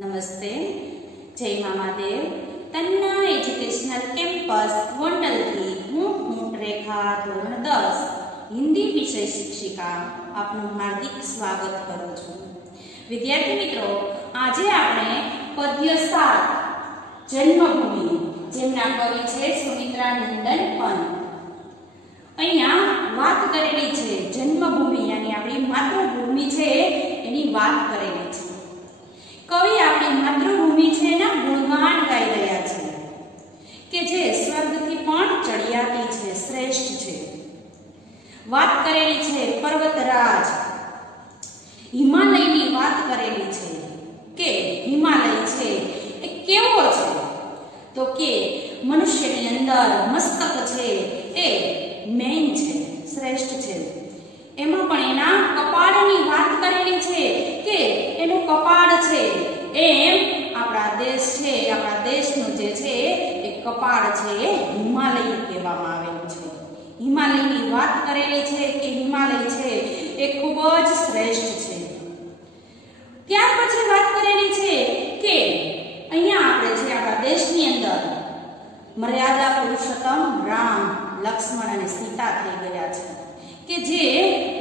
નમસ્તે, જય Mamadev. Tanna educational campus ગોંડલથી હું રેખા ધોરણ 10 હિન્દી વિષય શિક્ષિકા આપનું હાર્દિક સ્વાગત કરું છું. વિદ્યાર્થી મિત્રો, આજે આપણે પદ્ય 7 જન્મભૂમિ, જેમના કવિ છે સુમિત્રાનંદન પંત, અહીંયા વાત કરેલી છે. જન્મભૂમિ યાની આપણી માતૃભૂમિ છે એની વાત કરેલી છે. કવિ આપણી માતૃભૂમિ છે એના ગુણગાન ગાઈ રહ્યા છે કે જે સ્વર્ગથી પણ ચડિયાતી છે, શ્રેષ્ઠ છે. વાત કરેલી છે પર્વતરાજ હિમાલયની વાત કરેલી છે કે હિમાલય છે એ કેવો છે, તો કે મનુષ્યની અંદર મસ્તક છે એ મેન છે, શ્રેષ્ઠ છે. એમાં પણ એના કપાળની વાત કરેલી છે કે એનું કપાળ છે એમ આપણા દેશ છે, આપણા દેશનું જે છે એ કપાળ છે એ હિમાલય કહેવામાં આવેલું છે. હિમાલયની વાત કરેલી છે કે હિમાલય છે એ ખૂબ જ શ્રેષ્ઠ છે. ત્યાર પછી વાત કરેલી છે કે અહીંયા આપણે છે આપણા દેશની અંદર મર્યાદા પુરુષોત્તમ રામ, લક્ષ્મણ અને સીતા થઈ ગયા છે કે જે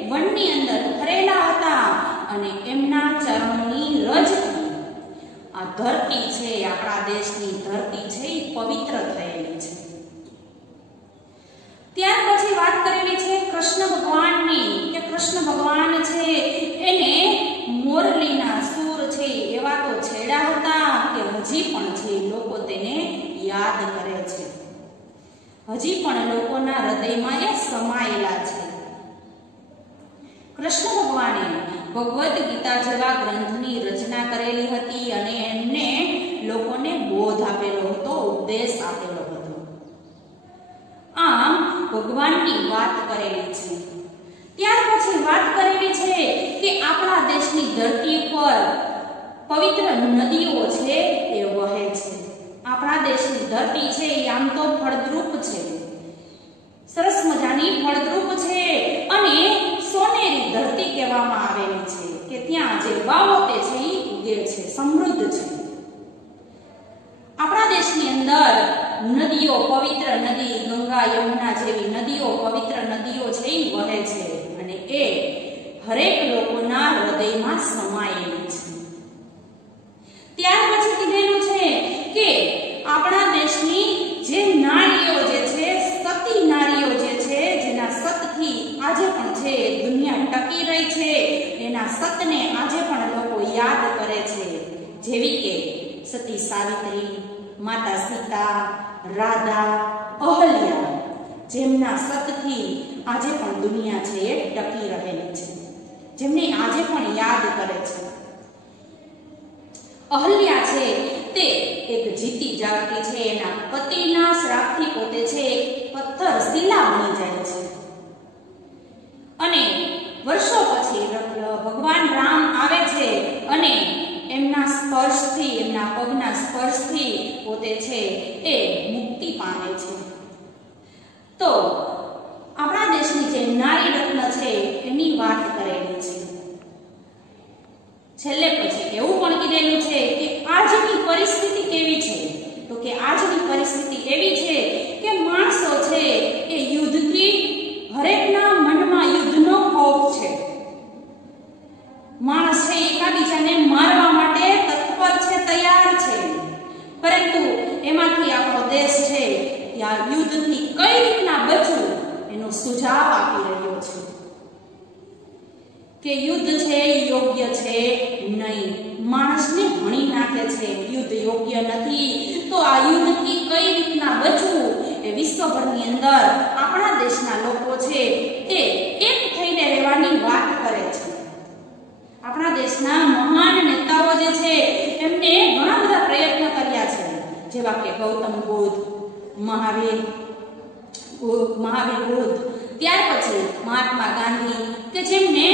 વનની અંદર ફરેલા હતા અને એમના ચરણોની રજથી આ ધરતી છે, આપણા દેશની ધરતી છે એ પવિત્ર થયેલી છે. ત્યાર પછી વાત કરેલી છે કૃષ્ણ ભગવાનની કે કૃષ્ણ ભગવાન છે એને મોરલીના સૂર છે એવા તો છેડા હતા કે હજી પણ છે લોકો તેને યાદ કરે છે, હજી પણ લોકોના હૃદયમાં એ સમાયેલા છે. કૃષ્ણ ભગવાને ભગવદ્ ગીતા જેવા ગ્રંથની રચના કરેલી હતી અને એમને લોકોને બોધ આપેલો હતો, ઉપદેશ આપેલો હતો. આમ ભગવાનની વાત કરેલી છે. ત્યાર પછી વાત કરેલી છે કે આપણા દેશની ધરતી પર પવિત્ર નદીઓ છે એ વહે છે. આપણા દેશની ધરતી છે એ આમ તો ફળદ્રુપ છે, સરસ મજાની ફળદ્રુપ છે અને સોનેરી ધરતી કહેવામાં આવેલી છે કે ત્યાં જે વાવો તે છે એ ઉગે છે, સમૃદ્ધ છે. આપણા દેશની અંદર નદીઓ, પવિત્ર નદી ગંગા, યમુના જેવી નદીઓ, પવિત્ર નદીઓ છે એ વહે છે અને એ હરેક લોકોના હૃદયમાં સમાયેલી છે. ત્યાર પછી કીધેલું છે કે આપણા દેશની જે નારીઓ જે છે, સતી નારીઓ જે છે, જેના સતથી આજે પણ છે દુનિયા ટકી રહી છે, એના સતને આજે પણ લોકો યાદ કરે છે, જેવી કે સતી સાવિત્રી, માતા સીતા, રાધા, અહલ્યા, જેમના સતથી આજે પણ દુનિયા છે એ ટકી રહેલી છે, જેમને આજે પણ યાદ કરે છે. અહલ્યા છે તે એક જીતી જાગતી છે, એના પતિના શ્રાપથી પોતે છે પથ્થર શિલા બની જાય છે અને વર્ષો પછી ભગવાન રામ આવે છે અને એમના સ્પર્શથી, એમના પગના સ્પર્શથી પોતે છે એ મુક્તિ પામે છે. તો આપણા દેશની જે નારી રત્ન છે એની વાત કરેલી છે. છેલ્લે પછી એવું પણ કીધેલું છે કે આજની પરિસ્થિતિ કેવી છે, તો કે આજની પરિસ્થિતિ એવી છે કે માણસો છે એ યુદ્ધથી, હરેકના મનમાં યુદ્ધનો ખોફ છે. માણસ છે એકાબીજાને મારવા માટે તત્પર છે, તૈયાર છે, પરંતુ એમાંથી આપણો દેશ છે ત્યાં યુદ્ધથી કઈ રીતના બચવું એનો સુઝાવ આપી રહ્યો છે કે યુદ્ધ છે યોગ્ય છે નહીં, માણસને હણી નાખે છે. યુદ્ધ યોગ્ય નથી, તો આ યુદ્ધથી કઈ રીતના બચવું એ વિશ્વભરની અંદર આપણા દેશના લોકો છે એ એક થઈને રહેવાની વાત કરે છે. આપણા દેશના મહાન નેતાઓ જે છે એમને ઘણા બધા પ્રયત્ન કર્યા છે, જેવા કે ગૌતમ બુદ્ધ, મહાવીર બુદ્ધ, ત્યાર પછી મહાત્મા ગાંધી, કે જેમને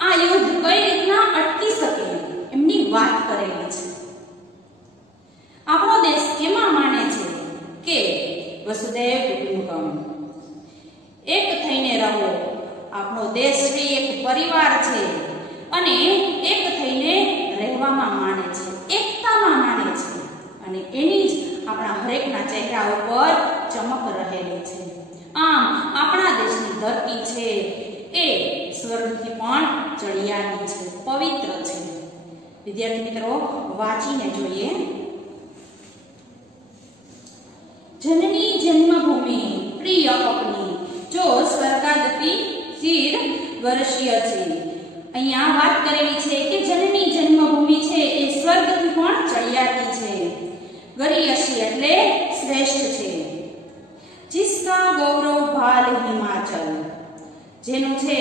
આ યુદ્ધ કઈ રીતના અટકી શકે એમની વાત કરેલી છે. આપણો દેશ એમાં માને છે કે વસુદેવ કુટુંબકમ, એક થઈને રહો. આપણો દેશ છે એક પરિવાર છે અને એક થઈને રહેવામાં માને છે, એક હરેકના ચહેરા ઉપર ચમક રહેલી છે. આમ આપણા દેશની ધરતી છે એ સ્વર્ગથી પણ ચડિયાતી છે, પવિત્ર છે. વિદ્યાર્થી મિત્રો, વાંચીને જોઈએ. जननी जन्मभूमि प्रिय अपनी जो स्वर्गादपि चिर वर्षीय છે. અહીંયા વાત કરેલી છે કે જનની જન્મભૂમિ છે એ સ્વર્ગથી પણ ચડિયાતી છે. ગરીયસી એટલે શ્રેષ્ઠ છે. जिसका गौरव भाल हिमाचल, જેનું છે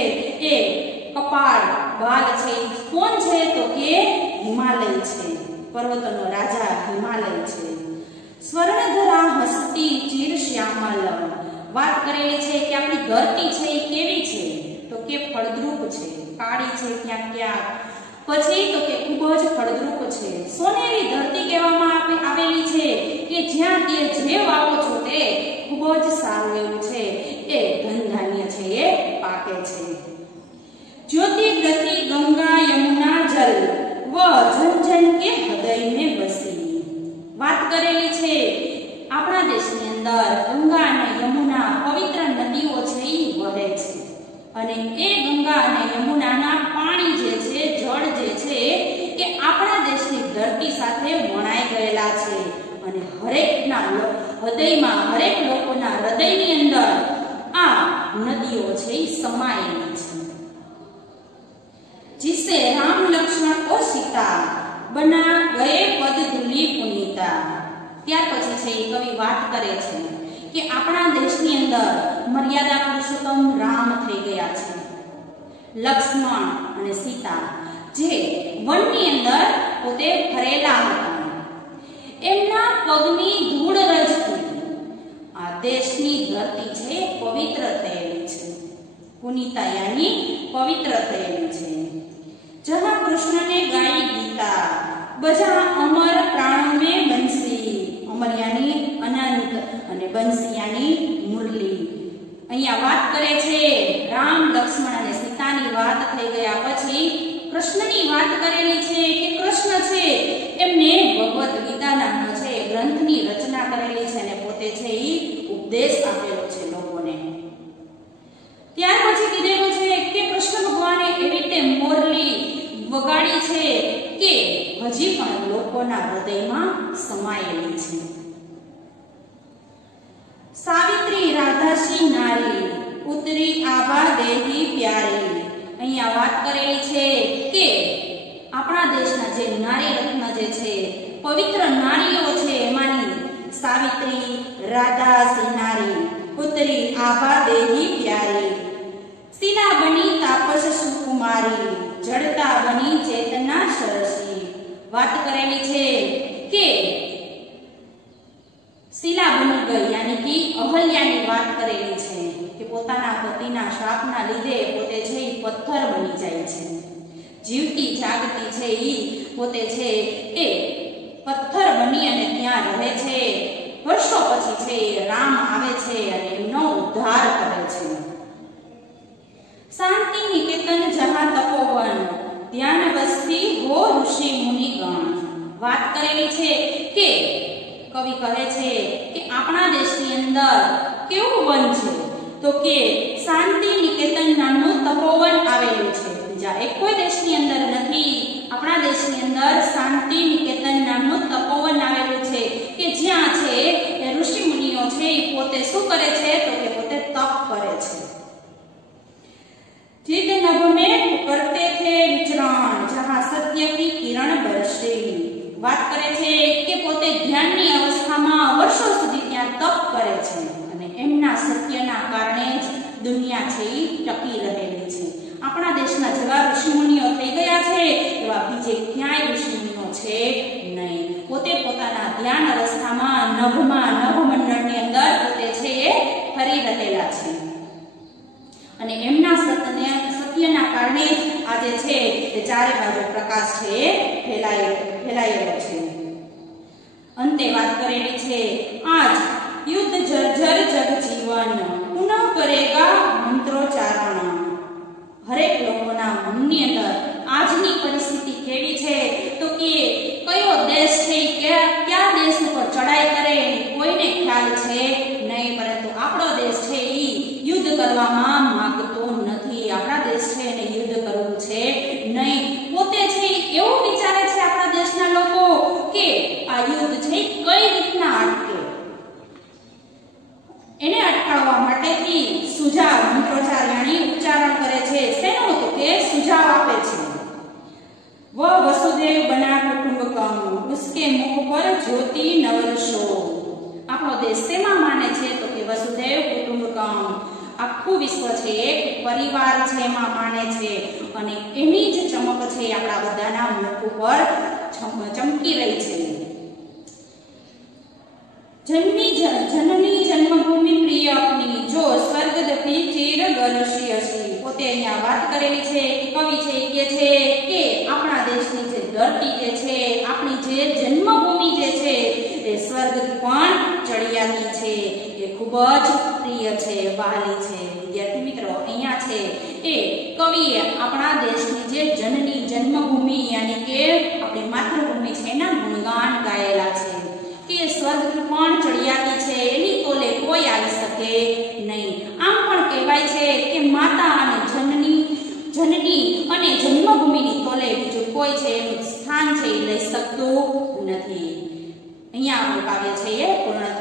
એ કપાળ ભાલ છે કોણ છે તો કે હિમાલય છે, પર્વતોનો રાજા હિમાલય છે. સ્વર્ણધરા હસ્તી ચિર શ્યામલ, વાત કરેલી છે કે આપણી ધરતી છે એ કેવી છે તો કે ફળદ્રુપ છે, કાળી છે ક્યાંક ક્યાંક, પછી તો કે ખૂબ જ ફળદ્રુપ છે. સોનેરી ધરતી કહેવામાં આવેલી છે કે જ્યાં કે જે વાવો છો તે ખૂબ જ સારું એવું છે એ ધન ધાન્ય છે એ પાકે છે. ज्योति गति गंगा यमुना जल व जन जन के हृदय में बसी, વાત કરેલી છે આપણા દેશની અંદર ગંગા અને યમુના પવિત્ર નદીઓ છે એ વહે છે અને એ ગંગા અને યમુનાના પાણી જે છે, જળ જે છે એ આપણા દેશની ધરતી સાથે વણાઈ ગયેલા છે અને હરેકના હૃદયમાં, હરેક લોકોના હૃદયની અંદર આ નદીઓ છે એ સમાયેલી છે. जिसे राम लक्ष्मण और सीता बना गए पद धूली पुनीता, ત્યાર પછી છે એ કવિ વાત કરે છે કે આપણા દેશની અંદર મર્યાદા પુરુષોત્તમ રામ થઈ ગયા છે, લક્ષ્મણ અને સીતા જે વનની અંદર પોતે ફરેલા હતા, એમના પગની ધૂળ રજતી આ દેશની ધરતી છે પવિત્ર થયેલી છે. પુનિતા યાની પવિત્ર થયેલી છે. जहाँ कृष्ण ने गाई गीता बजा अमर प्राणों में बंसी, अमर यानी अनंत અને બંસી યાની મુરલી. અહીંયા વાત કરે છે રામ, લક્ષ્મણ અને સીતાની વાત થઈ ગયા પછી કૃષ્ણની વાત કરેલી છે કે કૃષ્ણ છે એમને ભગવદ ગીતા નામનો છે ગ્રંથની રચના કરેલી છે અને પોતે છે એ ઉપદેશ આપેલો છે લોકોને. ત્યાર પછી કીધેલું છે કે કૃષ્ણ ભગવાને એવી રીતે મોરલી વગાડી છે કે હજી પણ લોકોના હૃદયમાં સમાયેલી છે. સાવિત્રી રાધાસી નારી ઉતરી આભા દેહી પ્યારી, અહીંયા વાત કરેલી છે કે આપણા દેશના જે નારી રત્ન જે છે, પવિત્ર નારીઓ છે એમાંની સાવિત્રી, રાધાસી નારી, ઉતરી આભા દેહી પ્યારી, શિલા બની તાપસ સુકુમારી, જડતા બની ચેતના સરસી. વાત કરેલી છે કે શિલા બની ગઈ યાની કે અહલ્યાની વાત કરેલી છે કે પોતાના પતિના શાપના લીધે પોતે છે એ પથ્થર બની જાય છે, જીવતી જાગતી છે એ પોતે છે એ પથ્થર બની અને ત્યાં રહે છે. વર્ષો પછી છે રામ આવે છે અને એમનો ઉદ્ધાર કરે છે. शांति निकेतन जहां तपोवन ध्यान बसती हो ऋषि मुनि गण, વાત કરેલી છે કે કવિ કહે છે કે આપણા દેશની અંદર કેવું વન છે તો કે શાંતિ નિકેતન નામનું તપોવન આવેલું છે. બીજા એક કોઈ દેશની અંદર નથી. આપણા દેશની અંદર શાંતિ નિકેતન નામનું તપોવન આવેલું છે કે જ્યાં છે એ ઋષિ મુનિઓ છે એ પોતે શું કરે છે તો કે પોતે તપ કરે છે. चिद नभ में करते थे विचरण जहां सत्य की किरण बरसे, વાત કરે છે કે પોતે ધ્યાનની અવસ્થામાં વર્ષો સુધી ત્યાં તપ કરે છે અને એમના સત્યના કારણે જ દુનિયા છે એ ટકી રહેલી છે. આપણા દેશના જેવા ઋષિમુનિઓ થઈ ગયા છે એવા બીજે ક્યાંય ઋષિમુનિઓ છે નહીં. પોતે પોતાના ધ્યાન અવસ્થામાં નભમાં, નભ મંડળની અંદર પોતે છે એ ફરી રહેલા છે અને એમના સત્યના કારણે આજે છે તે ચારે બાજુ પ્રકાશ છે ફેલાયેલો છે. અંતે વાત કરેલી છે આજ યુદ્ધ જર્જર જગ જીવન પુનઃ કરેગા મંત્રોચ્ચારણ. હરેક લોકોના મનની અંદર આજની પરિસ્થિતિ કેવી છે તો કે કયો દેશ છે કયા દેશ ઉપર ચડાઈ કરે કોઈ જ્યોતિ નવલશો. આપણો દેશ શેમાં માને છે તો કે વસુધૈવ કુટુંબકમ. આખું વિશ્વ છે એક પરિવાર છે એમાં માને છે અને એની જ ચમક છે આપણા બધાના મુખ ઉપર ચમકી રહી છે. જનની જન્મભૂમિ પ્રિય અપની જો સ્વર્ગ દપી ચિર ગલસી હસી. પોતે અહીંયા વાત કરેલી છે કવિ છે કે છે કે આપણા દેશની જે ધરતી જે છે આપણી જે જન્મભૂમિ જે છે એ સ્વર્ગથી પણ ચડિયાતી છે, એ ખૂબ જ પ્રિય છે, વહાલી છે. વિદ્યાર્થી મિત્રો અહીંયા છે એ કવિએ આપણા દેશની જે જનની જન્મભૂમિ યાની કે આપણી માતૃભૂમિ છે એના ગુણગાન ગાયેલા છે કે સ્વર્ગથી પણ ચડિયાતી છે, એની તોલે કોઈ આવી શકે નહીં. આમ પણ કહેવાય છે કે માતા અને જનની અને જન્મભૂમિની તોલે બીજું કોઈ છે એનું સ્થાન છે એ લઈ શકતું નથી. અહીંયા આપણું કાવ્ય છે એ પૂર્ણ